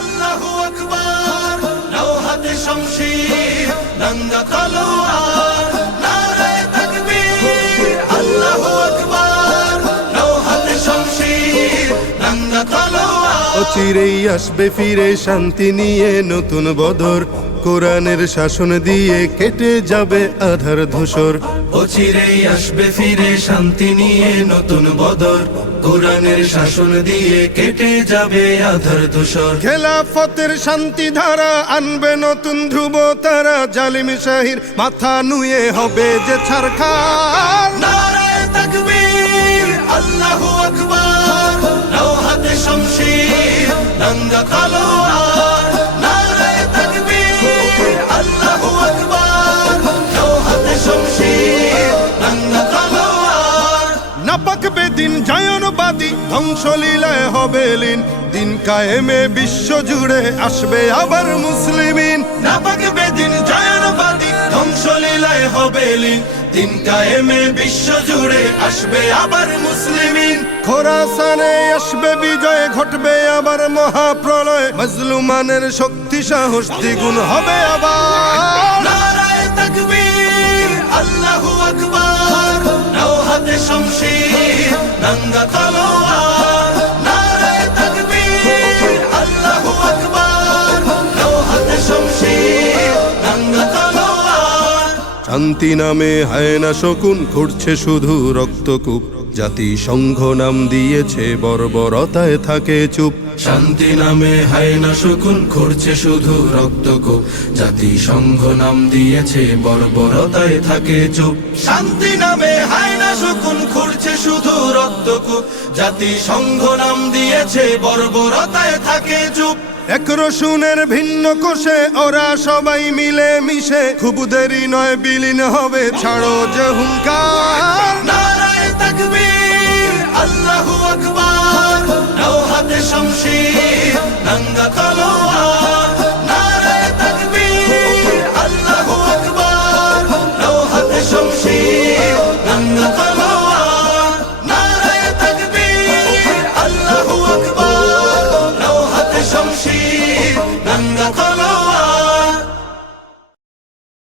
আল্লাহু আকবার, নাও হাতে শমশির, নঙ্গা তলোয়ার, নারায়ে তাকবীর। আল্লাহু আকবার, নাও হাতে শমশির, নঙ্গা তলোয়ার। অচিরেই আসবে ফিরে শান্তি নিয়ে নতুন বদর, কোরআনের শাসন দিয়ে কেটে যাবে আধার ধূসর। অচিরেই আসবে ফিরে শান্তি নিয়ে নতুন বদর, কোরআনের শাসন দিয়ে কেটে যাবে আধার ধূসর। খেলাফতের শান্তি ধারা আনবে নতুন ধ্রুব তারা, জালিম শাহির মাথা নুয়ে হবে যে ছারখার। নারায়ে তাকবীর, আল্লাহু আকবার, নাও হাতে শমশির, নঙ্গা তলোয়ার, নারায়ে তাকবীর। আল্লাহু আকবার, নাও হাতে শমশির, নঙ্গা তলোয়ার। নাপাক বেদিন জায়নবাদী ধ্বংসলীলায় হবে লীন, দিন কায়েমে বিশ্ব জুড়ে আসবে আবার মুসলিমিন। নাপাক বেদিন জায়নবাদী ধ্বংসলীলায় হবে লীন, দিন কায়েমে বিশ্ব জুড়ে আসবে আবার মুসলিমিন। খোরাসানে আসবে বিজয়, ঘটবে আবার মহাপ্রলয়, মজলুমানের শক্তি সাহস দ্বিগুণ হবে আবার। নারায়ে তাকবীর, আল্লাহু আকবার, নাও হাতে শমশির, নঙ্গা তলোয়ার, নারায়ে তাকবীর। আল্লাহু আকবার, নাও হাতে শমশির, নঙ্গা তলোয়ার। শান্তি নামে হায়না শকুন ঘুরছে শুধু রক্তকূপ, জাতিসংঘ নাম দিয়েছে বর্বরতায় থাকে চুপ। শান্তি নামে হায়না শকুন খুঁড়ছে শুধু রক্তকূপ, জাতিসংঘ নাম দিয়েছে বর্বরতায় থাকে চুপ। শান্তি নামে হায়না শকুন খুঁড়ছে শুধু রক্তকূপ, জাতিসংঘ নাম দিয়েছে বর্বরতায় থাকে চুপ। এক রসুনের ভিন্ন কোষে ওরা সবাই মিলে মিশে, খুব দেরি নয় বিলীন হবে, ছাড়ো যে হুঙ্কার। নারায়ে তাকবীর, আল্লাহু আকবার, নাও হাতে শমশির, নঙ্গা তলোয়ার।